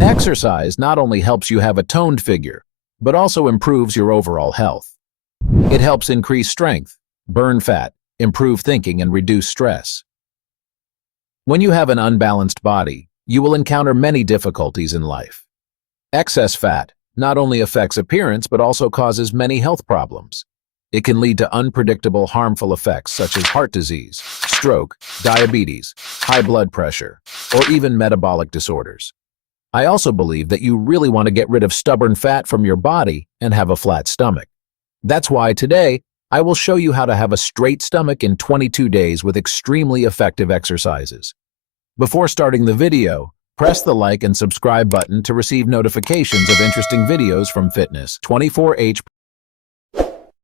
Exercise not only helps you have a toned figure, but also improves your overall health. It helps increase strength, burn fat, improve thinking, and reduce stress. When you have an unbalanced body, you will encounter many difficulties in life. Excess fat not only affects appearance but also causes many health problems. It can lead to unpredictable harmful effects such as heart disease, stroke, diabetes, high blood pressure, or even metabolic disorders. I also believe that you really want to get rid of stubborn fat from your body and have a flat stomach. That's why today, I will show you how to have a straight stomach in 22 days with extremely effective exercises. Before starting the video, press the like and subscribe button to receive notifications of interesting videos from Fitness 24H.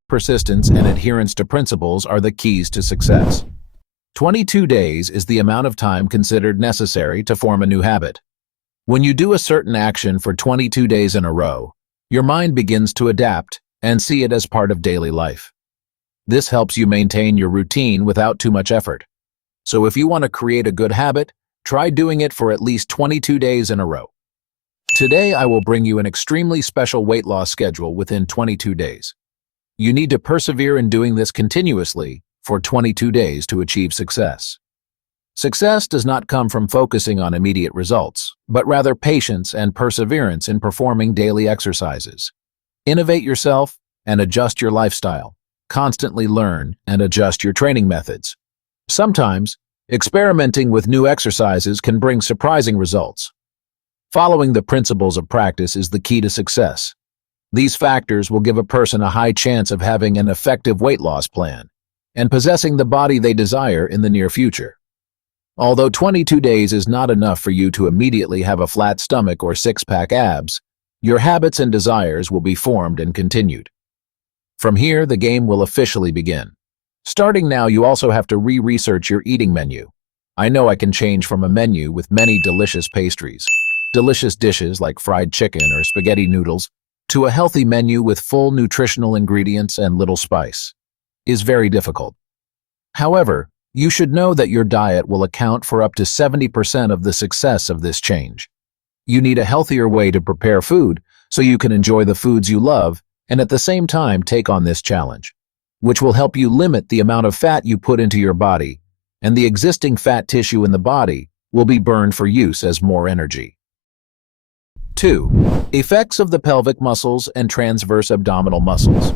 Persistence and adherence to principles are the keys to success. 22 days is the amount of time considered necessary to form a new habit. When you do a certain action for 22 days in a row, your mind begins to adapt and see it as part of daily life. This helps you maintain your routine without too much effort. So if you want to create a good habit, try doing it for at least 22 days in a row. Today I will bring you an extremely special weight loss schedule within 22 days. You need to persevere in doing this continuously for 22 days to achieve success. Success does not come from focusing on immediate results, but rather patience and perseverance in performing daily exercises. Innovate yourself and adjust your lifestyle. Constantly learn and adjust your training methods. Sometimes, experimenting with new exercises can bring surprising results. Following the principles of practice is the key to success. These factors will give a person a high chance of having an effective weight loss plan and possessing the body they desire in the near future. Although 22 days is not enough for you to immediately have a flat stomach or six-pack abs, your habits and desires will be formed and continued. From here, the game will officially begin. Starting now, you also have to re-research your eating menu. I know I can change from a menu with many delicious pastries, delicious dishes like fried chicken or spaghetti noodles, to a healthy menu with full nutritional ingredients and little spice, is very difficult. However, you should know that your diet will account for up to 70% of the success of this change. You need a healthier way to prepare food so you can enjoy the foods you love and at the same time take on this challenge, which will help you limit the amount of fat you put into your body, and the existing fat tissue in the body will be burned for use as more energy. 2. Effects of the pelvic muscles and transverse abdominal muscles.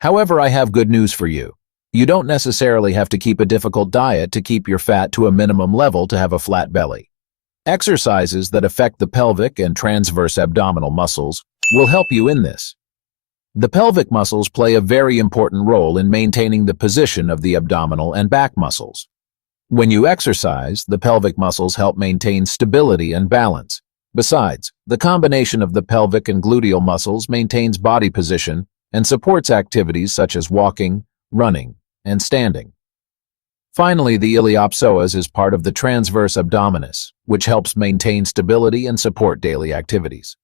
However, I have good news for you. You don't necessarily have to keep a difficult diet to keep your fat to a minimum level to have a flat belly. Exercises that affect the pelvic and transverse abdominal muscles will help you in this. The pelvic muscles play a very important role in maintaining the position of the abdominal and back muscles. When you exercise, the pelvic muscles help maintain stability and balance. Besides, the combination of the pelvic and gluteal muscles maintains body position and supports activities such as walking, running, and standing. Finally, the iliopsoas is part of the transverse abdominis, which helps maintain stability and support daily activities.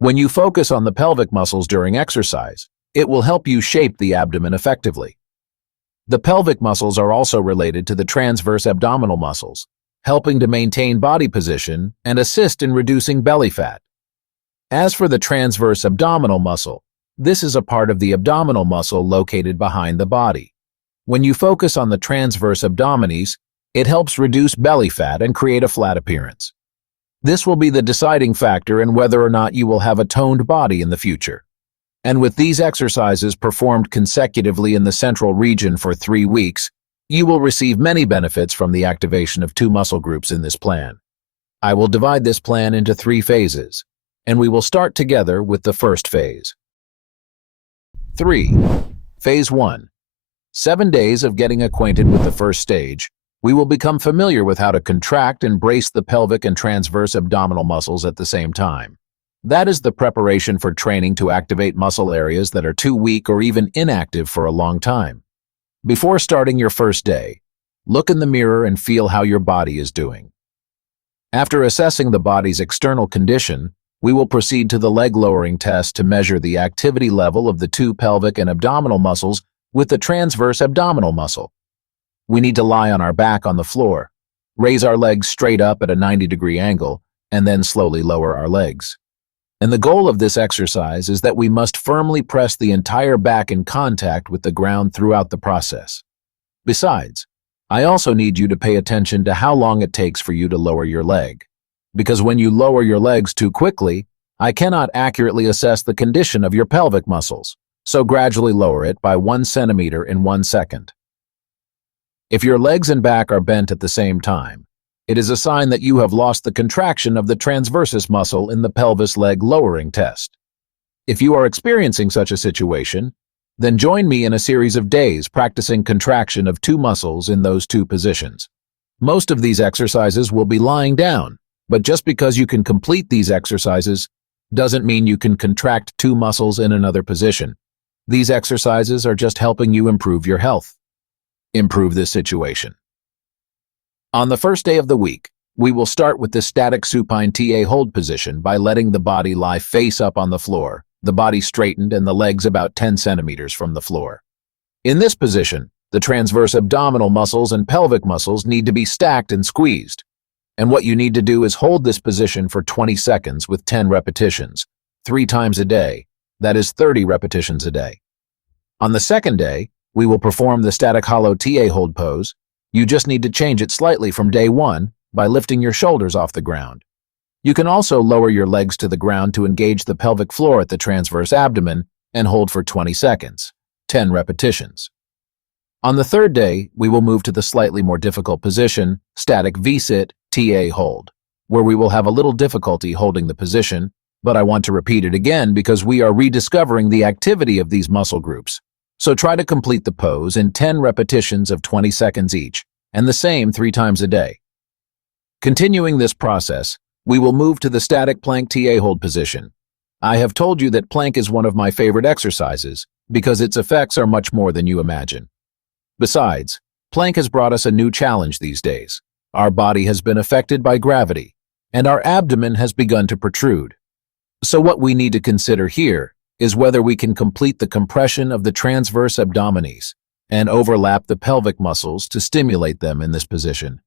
When you focus on the pelvic muscles during exercise, it will help you shape the abdomen effectively. The pelvic muscles are also related to the transverse abdominal muscles, helping to maintain body position and assist in reducing belly fat. As for the transverse abdominal muscle, this is a part of the abdominal muscle located behind the body. When you focus on the transverse abdominis, it helps reduce belly fat and create a flat appearance. This will be the deciding factor in whether or not you will have a toned body in the future. And with these exercises performed consecutively in the central region for 3 weeks, you will receive many benefits from the activation of 2 muscle groups in this plan. I will divide this plan into 3 phases, and we will start together with the first phase. 3. Phase 1. 7 days of getting acquainted with the first stage. We will become familiar with how to contract and brace the pelvic and transverse abdominal muscles at the same time. That is the preparation for training to activate muscle areas that are too weak or even inactive for a long time. Before starting your first day, look in the mirror and feel how your body is doing. After assessing the body's external condition, we will proceed to the leg lowering test to measure the activity level of the 2 pelvic and abdominal muscles with the transverse abdominal muscle. We need to lie on our back on the floor, raise our legs straight up at a 90-degree angle, and then slowly lower our legs. And the goal of this exercise is that we must firmly press the entire back in contact with the ground throughout the process. Besides, I also need you to pay attention to how long it takes for you to lower your leg. Because when you lower your legs too quickly, I cannot accurately assess the condition of your pelvic muscles, so gradually lower it by 1 centimeter in 1 second. If your legs and back are bent at the same time, it is a sign that you have lost the contraction of the transversus muscle in the pelvis leg lowering test. If you are experiencing such a situation, then join me in a series of days practicing contraction of 2 muscles in those 2 positions. Most of these exercises will be lying down, but just because you can complete these exercises doesn't mean you can contract 2 muscles in another position. These exercises are just helping you improve your health. Improve this situation. On the first day of the week, we will start with the static supine TA hold position by letting the body lie face up on the floor, the body straightened and the legs about 10 centimeters from the floor. In this position, the transverse abdominal muscles and pelvic muscles need to be stacked and squeezed. And what you need to do is hold this position for 20 seconds with 10 repetitions, 3 times a day. That is 30 repetitions a day. On the second day, we will perform the static hollow TA hold pose. You just need to change it slightly from day 1 by lifting your shoulders off the ground. You can also lower your legs to the ground to engage the pelvic floor at the transverse abdomen and hold for 20 seconds, 10 repetitions. On the third day, we will move to the slightly more difficult position, static V-sit TA hold, where we will have a little difficulty holding the position, but I want to repeat it again because we are rediscovering the activity of these muscle groups. So try to complete the pose in 10 repetitions of 20 seconds each, and the same 3 times a day. Continuing this process, we will move to the static plank TA hold position. I have told you that plank is one of my favorite exercises because its effects are much more than you imagine. Besides, plank has brought us a new challenge these days. Our body has been affected by gravity, and our abdomen has begun to protrude. So what we need to consider here is whether we can complete the compression of the transverse abdominis and overlap the pelvic muscles to stimulate them in this position.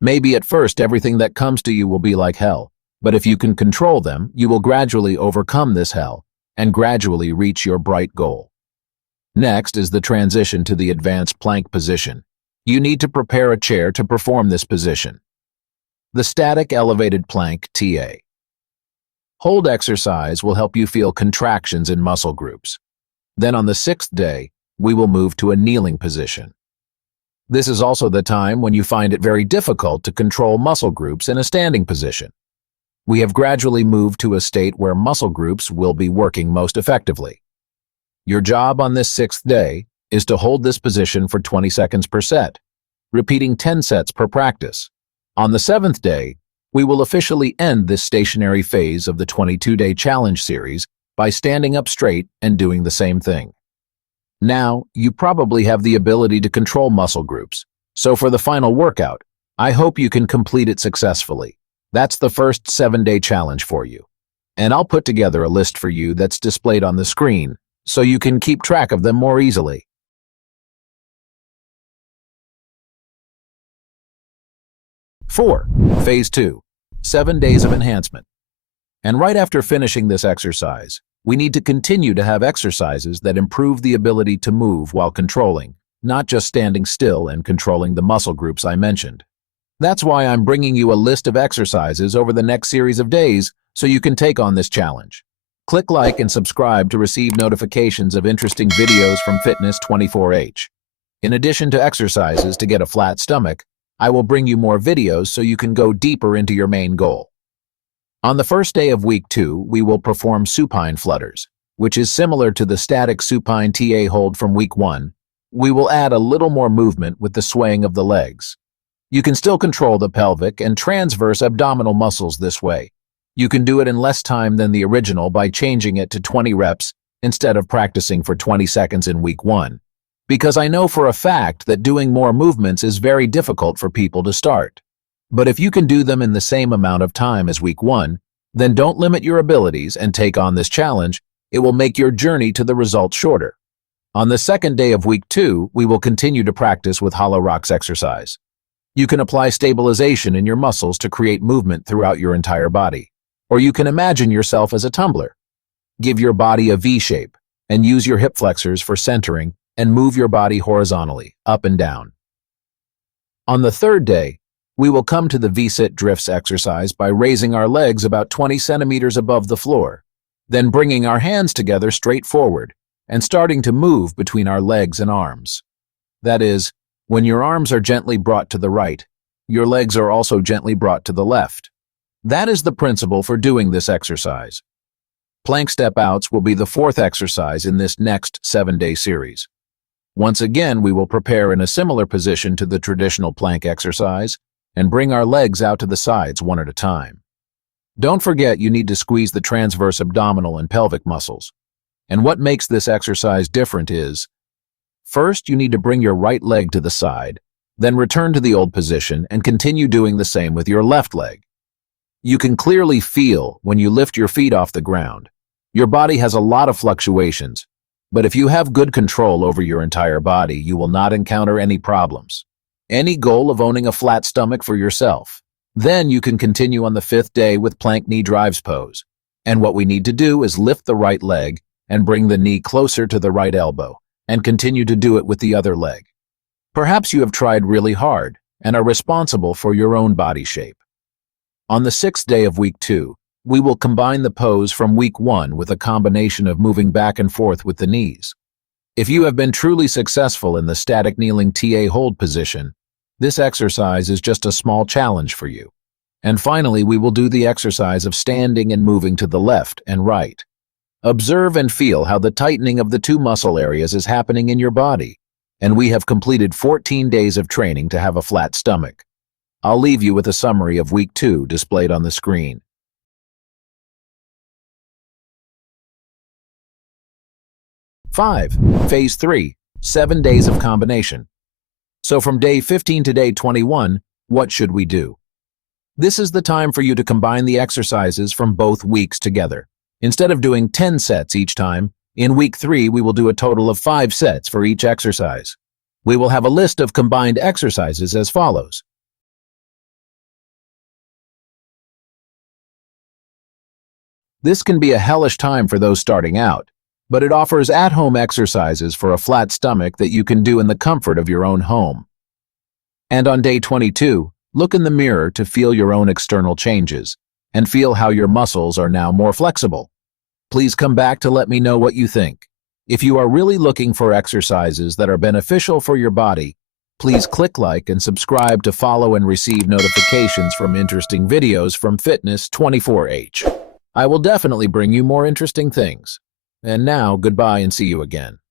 Maybe at first everything that comes to you will be like hell, but if you can control them, you will gradually overcome this hell and gradually reach your bright goal. Next is the transition to the advanced plank position. You need to prepare a chair to perform this position. The static elevated plank TA. Hold exercise will help you feel contractions in muscle groups. Then on the 6th day, we will move to a kneeling position. This is also the time when you find it very difficult to control muscle groups in a standing position. We have gradually moved to a state where muscle groups will be working most effectively. Your job on this 6th day is to hold this position for 20 seconds per set, repeating 10 sets per practice. On the 7th day, we will officially end this stationary phase of the 22-day challenge series by standing up straight and doing the same thing. Now, you probably have the ability to control muscle groups, so for the final workout, I hope you can complete it successfully. That's the first 7-day challenge for you. And I'll put together a list for you that's displayed on the screen, so you can keep track of them more easily. 4. Phase 2. 7 days of enhancement. And right after finishing this exercise, we need to continue to have exercises that improve the ability to move while controlling, not just standing still and controlling the muscle groups I mentioned. That's why I'm bringing you a list of exercises over the next series of days so you can take on this challenge. Click like and subscribe to receive notifications of interesting videos from Fitness 24H. In addition to exercises to get a flat stomach, I will bring you more videos so you can go deeper into your main goal. On the first day of week 2, we will perform supine flutters, which is similar to the static supine TA hold from week 1. We will add a little more movement with the swaying of the legs. You can still control the pelvic and transverse abdominal muscles this way. You can do it in less time than the original by changing it to 20 reps instead of practicing for 20 seconds in week 1. Because I know for a fact that doing more movements is very difficult for people to start. But if you can do them in the same amount of time as week 1, then don't limit your abilities and take on this challenge. It will make your journey to the result shorter. On the second day of week 2, we will continue to practice with hollow rocks exercise. You can apply stabilization in your muscles to create movement throughout your entire body. Or you can imagine yourself as a tumbler. Give your body a V shape and use your hip flexors for centering and move your body horizontally, up and down. On the third day, we will come to the V-sit drifts exercise by raising our legs about 20 centimeters above the floor, then bringing our hands together straight forward and starting to move between our legs and arms. That is, when your arms are gently brought to the right, your legs are also gently brought to the left. That is the principle for doing this exercise. Plank step outs will be the fourth exercise in this next 7-day series. Once again, we will prepare in a similar position to the traditional plank exercise and bring our legs out to the sides one at a time. Don't forget you need to squeeze the transverse abdominal and pelvic muscles. And what makes this exercise different is, first you need to bring your right leg to the side, then return to the old position and continue doing the same with your left leg. You can clearly feel when you lift your feet off the ground. Your body has a lot of fluctuations, but if you have good control over your entire body, you will not encounter any problems. Any goal of owning a flat stomach for yourself. Then you can continue on the 5th day with plank knee drives pose. And what we need to do is lift the right leg and bring the knee closer to the right elbow and continue to do it with the other leg. Perhaps you have tried really hard and are responsible for your own body shape. On the 6th day of week 2, we will combine the pose from week 1 with a combination of moving back and forth with the knees. If you have been truly successful in the static kneeling TA hold position, this exercise is just a small challenge for you. And finally, we will do the exercise of standing and moving to the left and right. Observe and feel how the tightening of the two muscle areas is happening in your body. And we have completed 14 days of training to have a flat stomach. I'll leave you with a summary of week 2 displayed on the screen. Phase 3, 7 days of combination. So from day 15 to day 21, what should we do? This is the time for you to combine the exercises from both weeks together. Instead of doing 10 sets each time, in week 3 we will do a total of 5 sets for each exercise. We will have a list of combined exercises as follows. This can be a hellish time for those starting out, but it offers at-home exercises for a flat stomach that you can do in the comfort of your own home. And on day 22, look in the mirror to feel your own external changes and feel how your muscles are now more flexible. Please come back to let me know what you think. If you are really looking for exercises that are beneficial for your body, please click like and subscribe to follow and receive notifications from interesting videos from Fitness 24H. I will definitely bring you more interesting things. And now, goodbye and see you again.